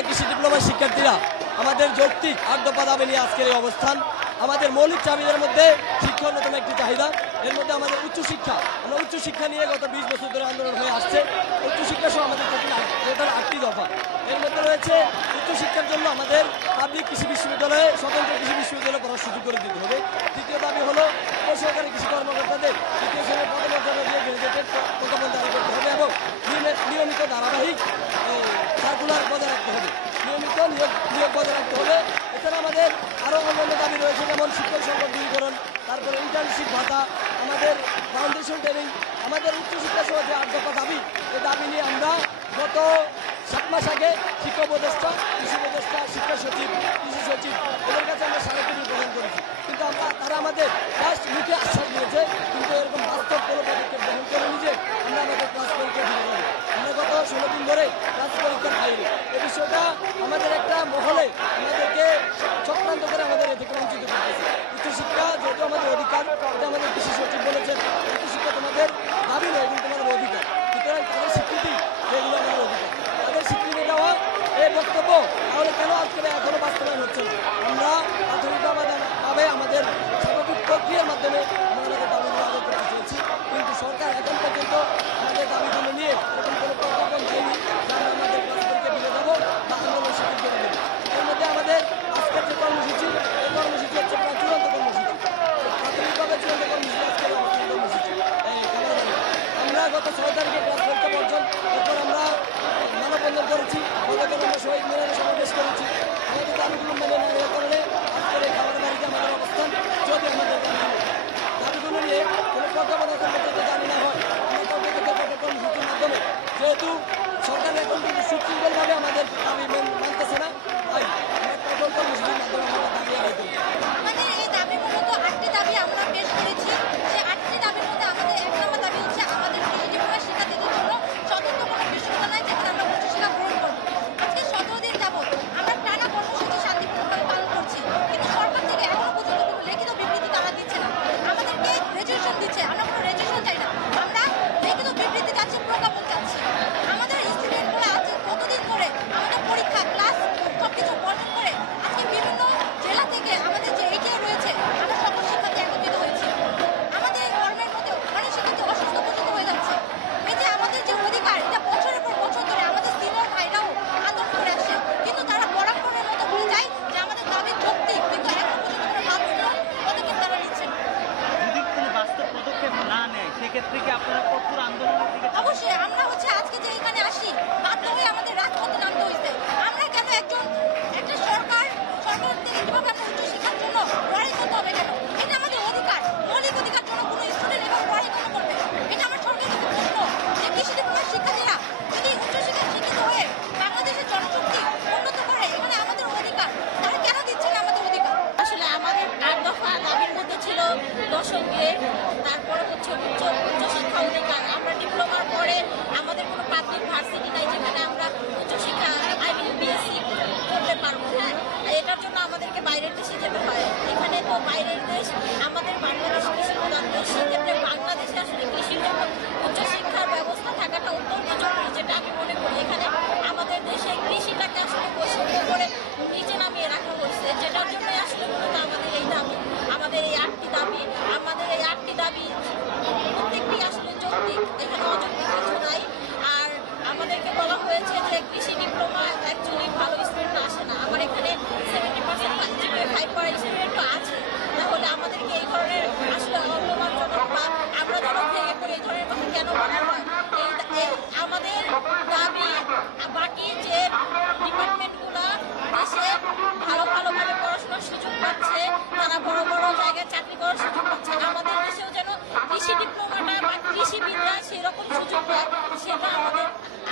আমরা কৃষি ডিপ্লোমার শিক্ষার্থীরা আমাদের যৌক্তিক 8 দফা দাবি নিয়ে আজকের এই অবস্থান। আমাদের মৌলিক চাহিদার মধ্যে শিক্ষা অন্যতম একটি চাহিদা। এর মধ্যে আমাদের উচ্চশিক্ষা, আমরা উচ্চশিক্ষা নিয়ে গত 20 বছর ধরে আন্দোলন হয়ে আসছে। উচ্চশিক্ষা সহ আমাদের টোটাল 8টি দফা। এর মধ্যে রয়েছে উচ্চশিক্ষার জন্য আমাদের পাবলিক কৃষি বিশ্ববিদ্যালয়ে স্বতন্ত্র কৃষি বিশ্ববিদ্যালয় পড়ার সুযোগ করে দিতে হবে। দ্বিতীয় দাবি হলো বেসরকারি কৃষি কর্মকর্তাদের দ্বিতীয় শ্রেণীর পদমর্যাদা দিয়ে গ্রেজুয়েটেড প্রজ্ঞাপন জারি করতে হবে এবং নিয়মিত ধারাবাহিক সার্কুলার বজায় রাখতে হবে, নিয়মিত নিয়োগ বজায় রাখতে হবে। এছাড়া আমাদের আরও অন্যান্য দাবি রয়েছে, যেমন শিক্ষক সংকট দূরীকরণ, তারপরে ইন্টার্নশিপ ভাতা, আমাদের ফাউন্ডেশন ট্রেনিং, আমাদের উচ্চশিক্ষা সহ যে 8 দফা দাবি, এই দাবি নিয়ে আমরা গত 7 মাস আগে শিক্ষা উপদেষ্টা, কৃষি উপদেষ্টা, শিক্ষা সচিব, কৃষি সচিব এদের কাছে আমরা স্মারকলিপি প্রদান করেছি। কিন্তু তারা আমাদের জাস্ট মুখে আশ্বাস দিয়েছে, কিন্তু এরকম বাস্তব কোনো পদক্ষেপ গ্রহণ করেনি যে আমরা আমাদের ক্লাস পরীক্ষা দিতে পারি। আমরা গত 16 দিন ধরে ক্লাস পরীক্ষার বাইরে। এই বিষয়টা আমাদের একটা মহলে আমাদেরকে চক্রান্ত করে আমাদের এ থেকে বঞ্চিত করতেছে। উচ্চশিক্ষা যেহেতু আমাদের অধিকার, এটা আমাদের কৃষি সচিব বলেছেন, উচ্চশিক্ষা তোমাদের দাবি নয় কিন্তু তোমাদের অধিকার। সুতরাং তাদের স্বীকৃতি যেগুলো আমাদের অধিকার, তাদের স্বীকৃতি দেওয়া এই বক্তব্য তাহলে কেন আজকে এখনো বাস্তবায়ন হচ্ছে না? আমরা প্রাথমিকভাবে আমাদের স্বাভাবিক প্রক্রিয়ার মাধ্যমে আমাদের দাবিগুলো আদায় করতে চেয়েছি, কিন্তু সরকার এখন পর্যন্ত আমাদের দাবিগুলো নিয়ে এরকম কোনো প্রজ্ঞাপন দেয়নি যে আমরা আমাদের ক্লাস পরীক্ষা দিয়ে যাবো বা আন্দোলন শিথিল করে দেবো। এর মধ্যে আমাদের আজকের যে কর্মসূচি, এই কর্মসূচি হচ্ছে প্রায় চূড়ান্ত কর্মসূচি, প্রাথমিকভাবে চূড়ান্ত কর্মসূচি আজকের অবস্থান কর্মসূচি। আমরা গত 6 তারিখে ক্লাস পরীক্ষা বর্জন, এরপর আমরা মানববন্ধন করেছি, গতকাল আমরা শহীদ মিনারে সমাবেশ করেছি। আমাদের দাবিগুলো মেনে নেওয়ার কারণে আজকের এই খাবার বাড়িতে আমাদের অবস্থান। যদি আমাদের দাবিগুলো নিয়ে কোনো প্রজ্ঞাপন এখন পর্যন্ত জানি না হয়, আমরা কর্মসূচির মাধ্যমে যেহেতু সরকার এখন কিন্তু সুশৃঙ্খলভাবে আমাদের দাবি মানতেছে না, তাই আমরা কঠোর কর্মসূচির মাধ্যমে আমাদের দাবি আদায় করি। আমাদের এই দাবি মূলত 8টি দাবি আমরা পেশ করেছি। সেই 8টি দাবির মধ্যে আমাদের 1 নম্বর দাবি হচ্ছে আমাদের কৃষি ডিপ্লোমা শিক্ষার্থীদের জন্য স্বতন্ত্র কোনো বিশ্ববিদ্যালয় যেখানে আমরা উচ্চশিক্ষা গ্রহণ করব। আজকে 17 দিন যাবত আমরা টানা কর্মসূচি শান্তিপূর্ণভাবে পালন করছি, কিন্তু সরকার থেকে এখনো পর্যন্ত কোনো লিখিত বিবৃতি তারা দিচ্ছে না। আমাদেরকে গ্র্যাজুয়েশন দিচ্ছে, আমরা কোনো গ্র্যাজুয়েশন চাই না, আমরা লিখিত বিবৃতি চাচ্ছি, প্রজ্ঞাপন চাচ্ছি। আমাদের স্টুডেন্টগুলো আজকে কতদিন ধরে আমাদের পরীক্ষা ক্লাস সবকিছু বর্জন করে আজকে বিভিন্ন জেলা থেকে আমাদের যে এটিআই রয়েছে, আমরা সকল শিক্ষার্থী একত্রিত হয়েছি। আমাদের কর্মের মধ্যে অনেক শিক্ষার্থী অসুস্থ পর্যন্ত হয়ে যাচ্ছে। এই যে আমাদের যে অধিকার, এটা বছরের পর বছর ধরে আমাদের সিনিয়র ভাইরাও আন্দোলন করে আসছে, কিন্তু তারা পরাক্রমের মতো বলে যায় যে আমাদের দাবি যৌক্তিক, কিন্তু এখন পর্যন্ত কোনো বাস্তব পদক্ষেপ তারা নিচ্ছে না। যদি কোনো বাস্তব পদক্ষেপ না নেয় সেক্ষেত্রে কি আপনারা কঠোর আন্দোলনের দিকে? অবশ্যই আমরা আজকে যে এখানে আসি, বাধ্য হয়ে আমাদের রাজপথে নামতে হয়েছে। আমরা কেন একটা সরকার থেকে কিভাবে আমরা উচ্চশিক্ষার জন্য লড়াই করতে হবে কেন? এটা আমাদের অধিকার, মৌলিক অধিকার জন্য কোনো স্টুডেন্ট এবার লড়াই কেন করবে? এটা আমার সরকারের কাছে প্রশ্ন যে কৃষি ডিপ্লোমার শিক্ষার্থীরা যদি উচ্চশিক্ষায় শিক্ষিত হয়ে বাংলাদেশের জনশক্তি উন্নত করে, এখানে আমাদের অধিকার, তারা কেন দিচ্ছে না আমাদের অধিকার? আসলে আমাদের 8 দফা দাবির মধ্যে ছিল দশকে, তারপরে হচ্ছে উচ্চশিক্ষা অধিকার। আমরা ডিপ্লোমার পরে আমাদের কোনো পাবলিক ভার্সিটি নাই যেখানে আমরা উচ্চশিক্ষা বিএসসি করতে পারবো। হ্যাঁ, এটার জন্য আমাদেরকে বাইরের দেশে যেতে হয়। এখানে তো বাইরের দেশ, আমাদের বাংলাদেশ কৃষি প্রধান দেশ, সেক্ষেত্রে বাংলাদেশে আসলে কৃষির জন্য উচ্চশিক্ষার ব্যবস্থা থাকাটা অত্যন্ত জরুরি, যেটা আমি মনে করি। এখানে আমাদের দেশে কৃষিটাকে আসলে বৈষম্য করে নিচে নামিয়ে রাখা হয়েছে, যেটার জন্য আসলে মূলত আমাদের এই দাবি, আমাদের এই 8টি দাবি, আমাদের এই 8টি দাবি প্রত্যেকটি আসলে যৌক্তিক, এখানে অযৌক্তিক কিছু নাই। আর আমাদেরকে বলা হয়েছে যে কৃষি ডিপ্লোমা অ্যাকচুয়ালি ভালো স্টুডেন্ট আসে না। আমার এখানে 70% GPA 5 স্টুডেন্টও আছে, তাহলে আমাদেরকে এই ধরনের আসলে অপমানজনক বা আমরা যেন ভেঙে পড়ে এই ধরনের কথা কেন বলা হয়? আমাদের দাবি বাকি যে ডিপার্টমেন্টগুলো দেশে ভালোভাবে পড়াশোনার সুযোগ পাচ্ছে, তারা বড় বড় জায়গায় চাকরি করার সুযোগ পাচ্ছে, আমাদের দেশেও যেন কৃষি ডিপ্লোমাটা বা কৃষিবিদরা সেরকম সুযোগ পায়, সেটা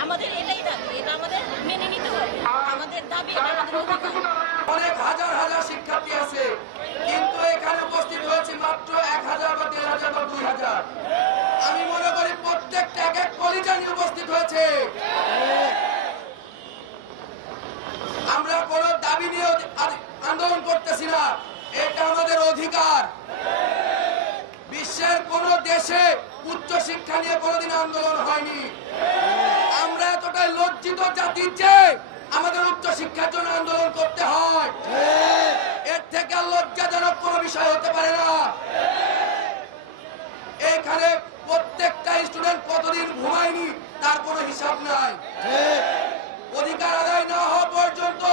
আমাদের এটাই দাবি। এটা আমাদের মেনে নিতে হবে, আমাদের দাবি, এটা আমাদের অধিকার। অনেক হাজার হাজার শিক্ষার্থী আছে, কিন্তু এখানে উপস্থিত হয়েছে মাত্র 1000 বা 1500 বা 2000। আমি মনে করি প্রত্যেকটা এক কলিজা নিয়ে উপস্থিত হয়েছে। আমরা কোন দাবি নিয়ে আন্দোলন করতেছি না, এটা আমাদের অধিকার। বিশ্বের কোন দেশে উচ্চশিক্ষা নিয়ে কোনোদিন আন্দোলন হয়নি। আমরা এতটাই লজ্জিত জাতি যে আমাদের উচ্চ শিক্ষার জন্য আন্দোলন করতে হয়। এর থেকে লজ্জাজনক কোনো বিষয় হতে পারে না। এইখানে প্রত্যেকটা স্টুডেন্ট কতদিন ঘুমায়নি তার কোনো হিসাব নাই। অধিকার আদায় না হওয়া পর্যন্ত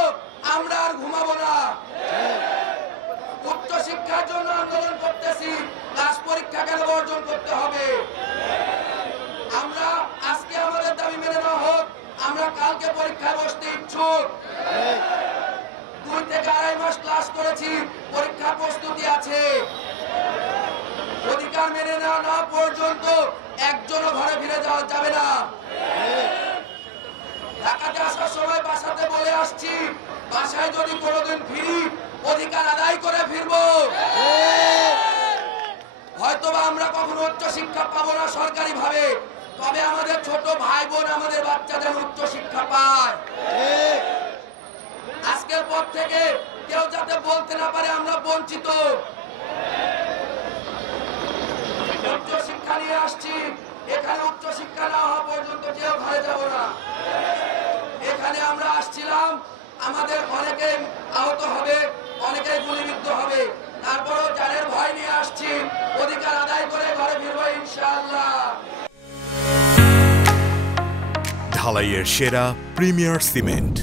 আমরা আর ঘুমাবো না। উচ্চ শিক্ষার জন্য আন্দোলন করতেছি, ক্লাস পরীক্ষা কেন বর্জন করতে হবে? আমরা আজকে আমাদের দাবি মেনে নেওয়া হোক, আমরা কালকে পরীক্ষায় বসতে ইচ্ছুক। 2 থেকে 2.5 মাস ক্লাস করেছি, পরীক্ষার প্রস্তুতি আছে। অধিকার মেনে নেওয়া না পর্যন্ত একজনও ঘরে ফিরে যাওয়া যাবে না। ঢাকাতে আসার সময় বাসাতে বলে আসছি, বাসায় যদি কোনোদিন ফিরি অধিকার আদায় করে ফিরবো। হয়তোবা আমরা কখনো উচ্চ শিক্ষা পাবো না সরকারি ভাবে, তবে আমাদের ছোট ভাই বোন, আমাদের বাচ্চাদের উচ্চ শিক্ষা পায়। আজকের পর থেকে কেউ যাতে বলতে না পারে আমরা বঞ্চিত। উচ্চ শিক্ষা নিয়ে আসছি, এখানে উচ্চ শিক্ষা না হওয়া পর্যন্ত কেউ ঘরে যাব না। এখানে আমরা আসছিলাম, আমাদের অনেকে আহত হবে, অনেকে গুলিবিদ্ধ হবে, তারপরও জানের ভয় নিয়ে আসছি, অধিকার আদায় করে ঘরে ফিরবো ইনশাআল্লাহ। ঢালাইয়ের সেরা প্রিমিয়ার সিমেন্ট।